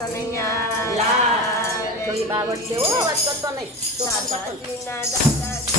લાલ. કોઈ બાવટ કેવો અવાજ કરતો નહીં. તો આ દાદા